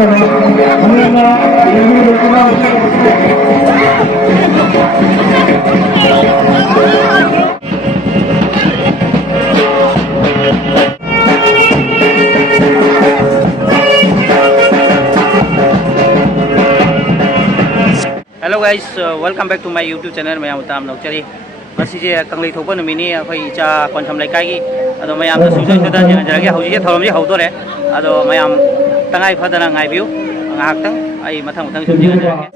Hello guys, welcome back to my YouTube channel. Mayam tam nokchari. Masije kanglei thopa numini akhoi cha koncham laikai gi ado mayam da sujai sada jena jarage hauji thorom ji haudore ado mayam tangai phadana ngai biu ngahak tang ai mathang mathang sum jena jarage.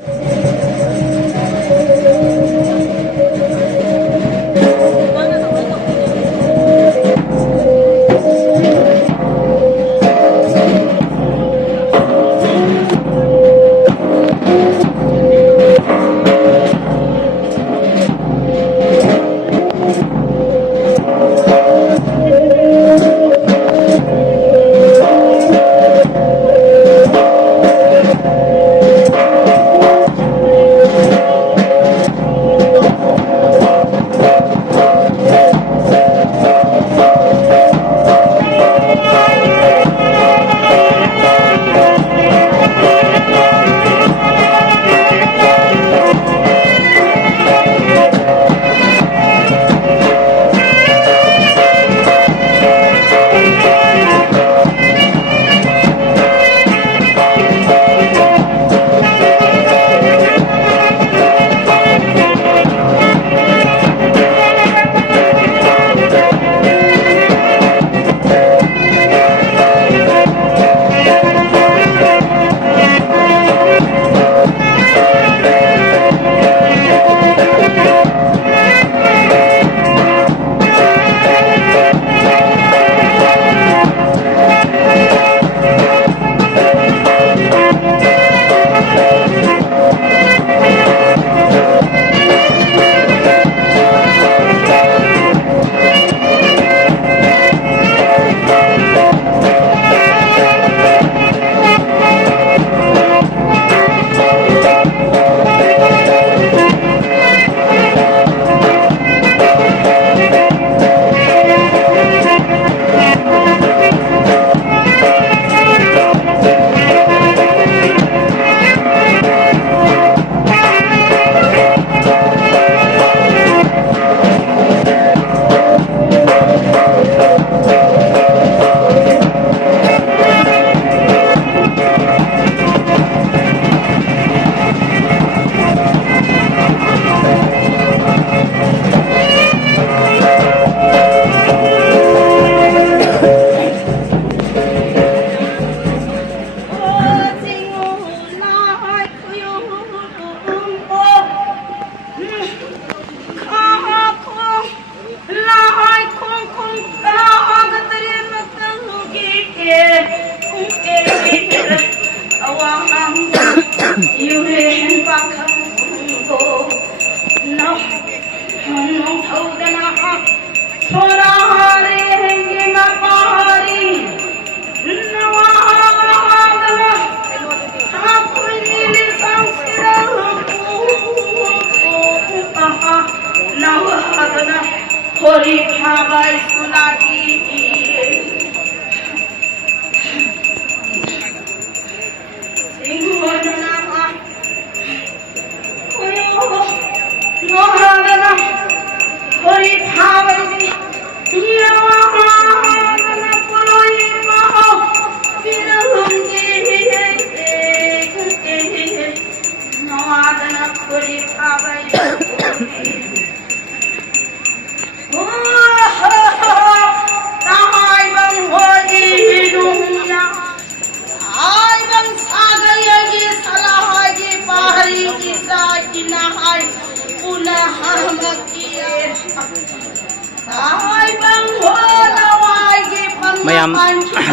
Mayam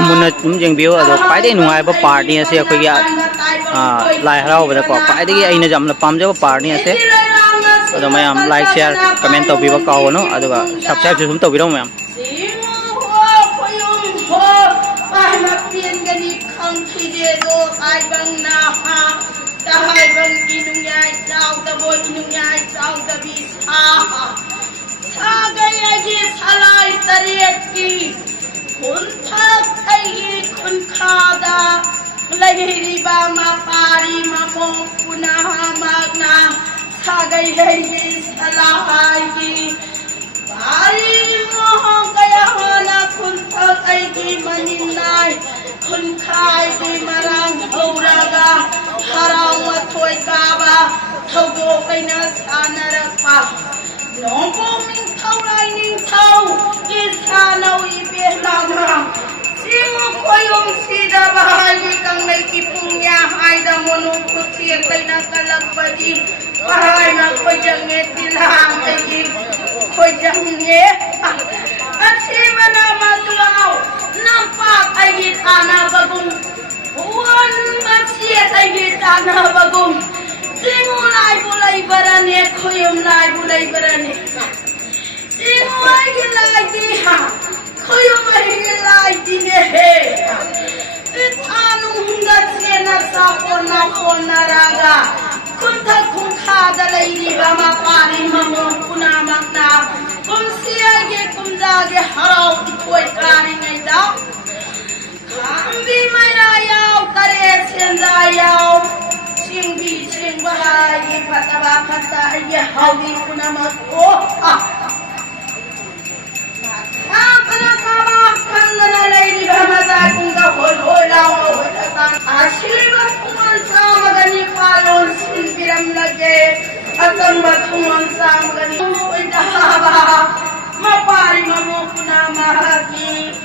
muna jeng biu ado pai dei nungai ba party ase akoi ya lai harau ba ko pai dei aina jamna pamja ba party ase ado mayam like share comment to biwa ka wono ado subscribe sum to biro mayam Lahiriba mapari mamong punahamag na sagay lahis alahay ki pari mohong kayahana kuntag ay ki maninay kunkay ki marang hauraga harang matoy kaba tawgo kay na sanarapa nong puming tawlay ning taw isanaw ibihlamang Simo ko yung sida bahagi kang naikipungya ay damonong kutsi kay nakalagbadi bahay na ko diyang etilang ay ko diyang nye at sima na matulaw nampak ay kita na bagong buwan magsiyat ay kita na bagong simo lay bulay barane ko yung lay bulay barane simo ay gilay diha Koyo mahilay dinehe it anong hungat siya na sa kona raga kunta kung kadalay liba mapari mamong punamak na kung siya kung dagi haraw ito'y kari ngay daw kambi may ayaw kare siyan dayaw singbi sing bahagi patabakan tayo hawi punamak ko Kanakamakan na nalay di ba matagong kahol-holaw o watatang asilibat kuman sa magani palon sinbiram lagi at ang batungan sa magani uy dahaba mapari mamuko na mahagi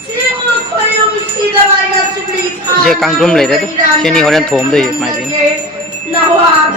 sino ko yung silaway na sublita Siya kang drum lay đó Siya ni ho rin thồm đây mai bin Nawag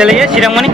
गिजलैया चिरांमणि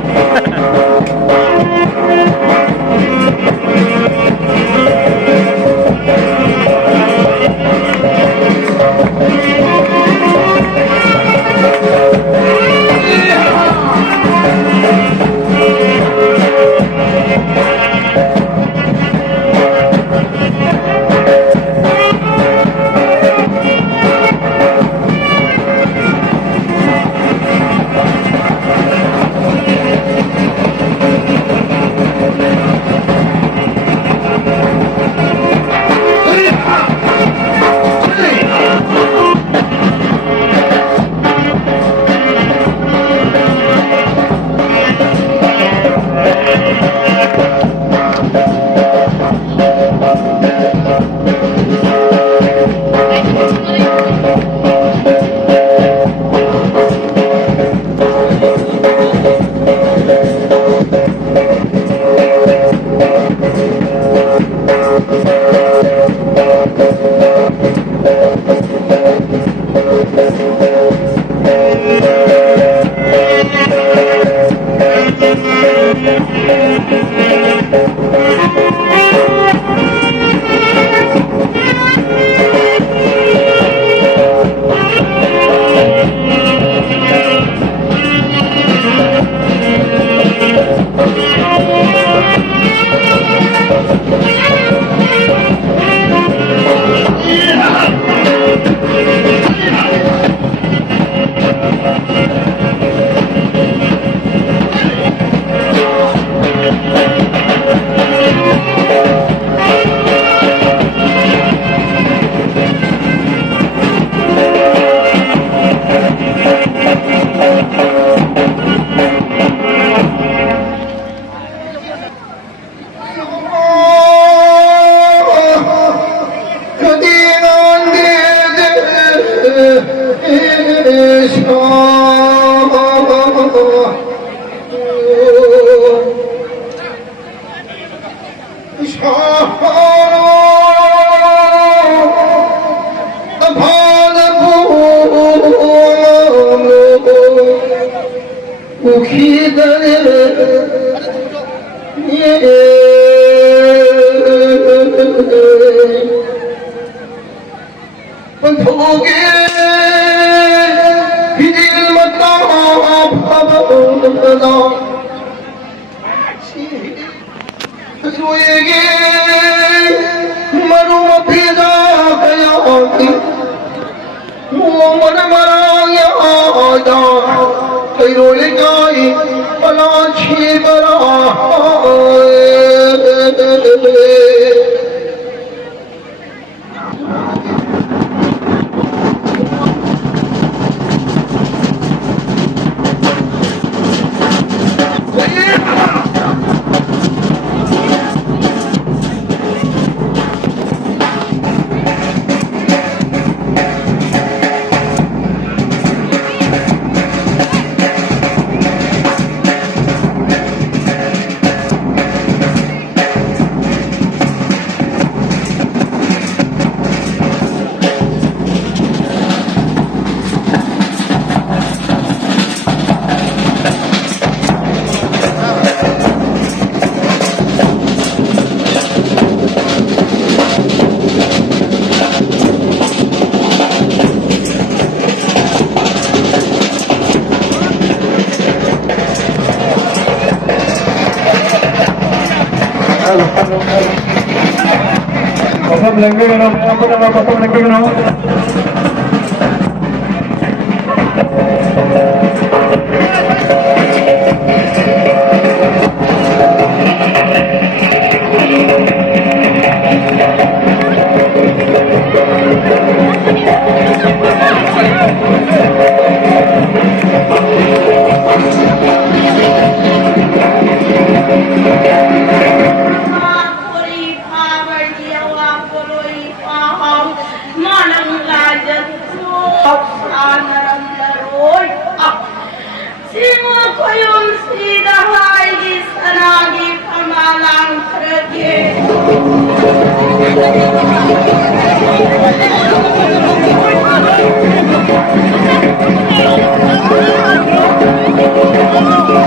Thank you.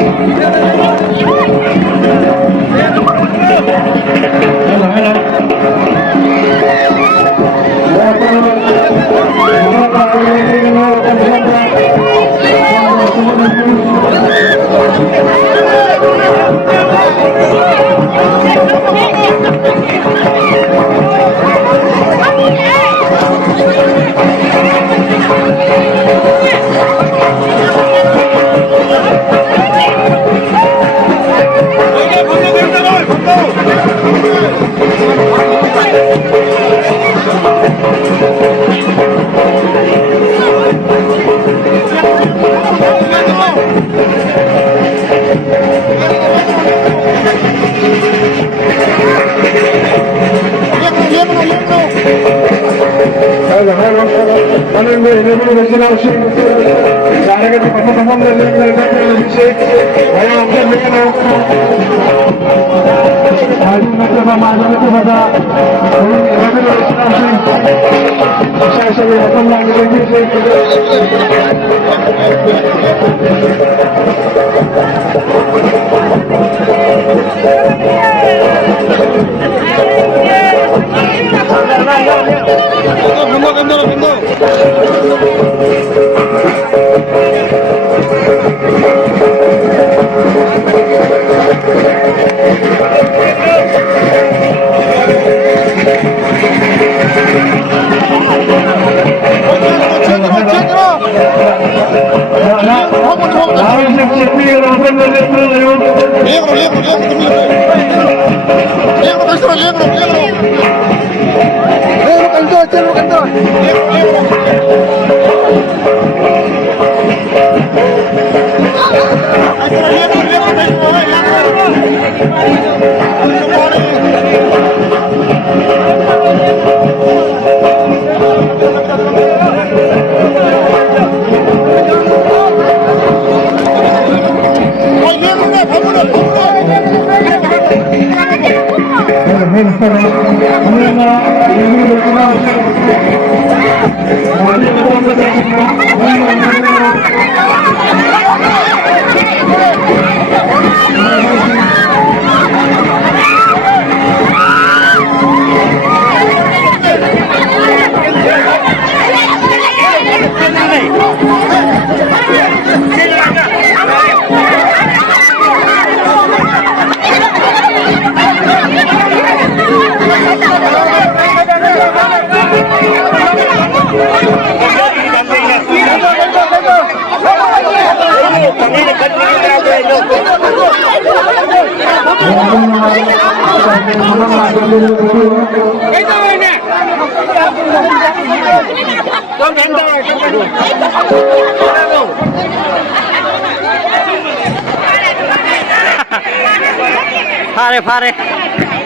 Pare pare.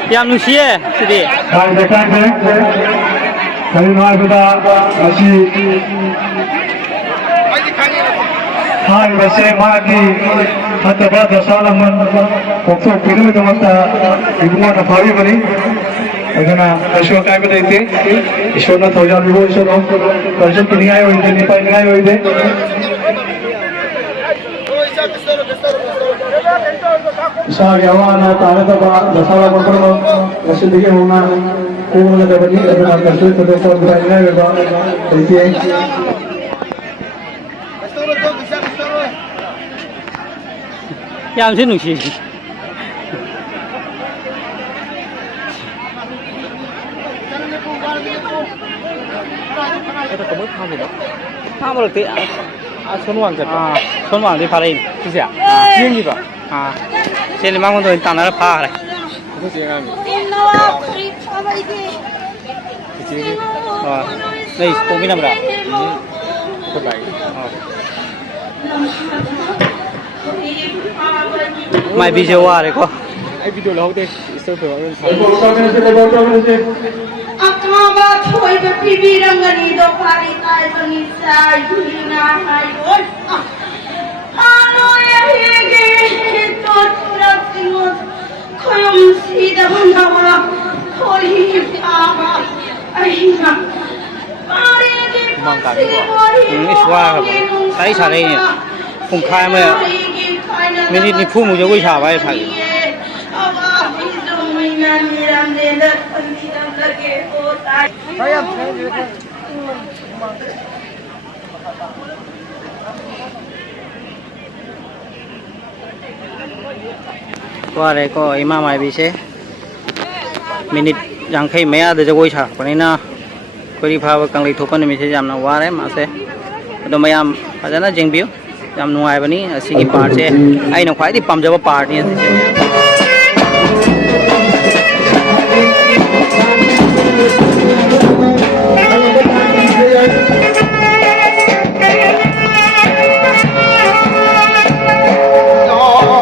Yang nusie sedih. Kali kita masih hal masih mati hatta berada salaman waktu film itu mata ibu mana pari beri karena Iswar kaya kita itu Iswar na thoja bibo Iswar om person pinai hoy de nipai pinai hoy de Sa yawa na tara ta ba dasala kontrol kasi dige hona kung na dabani na kaso ito ko pinai hoy ba itu Yang sih nusie. Kita kamu paham itu? Paham berarti. Sonwang je. Sonwang di pare, tu sia. Ini ba. Sini mang untuk tanah pare. Itu sih kami. Wah, ni kopi nama dah. Kopi. Mai video à đấy cô. Ai video lâu thế, sơ phở lên. Akama thoi be pibirangani do pari tai bani sai hina hai oi. Ano ye to trasingot khoyom sida nawa khoi ama aina. Pari di pasi bori. Ini suara apa? Saya cari ini. Pungkai me. Minit ni pun muncul wajah apa ya pagi. Qua đây có imam ai bị xe. Minit yang khay mấy ada cho wajah. Pani na. Kau di phá kang lấy thuốc này mình sẽ làm nào qua đấy mà sẽ. Đó mấy am, phải là jeng biu. Jam nuai bani asigi part se ai na khwai di pam jaba part ni se Oh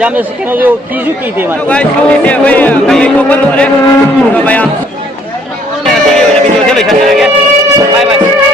Jam से किनो जो कीजू की थी मारे guys how दिसे भाई कहीं को बंद हो रहे तो भैया वीडियो से ले चल गया बाय बाय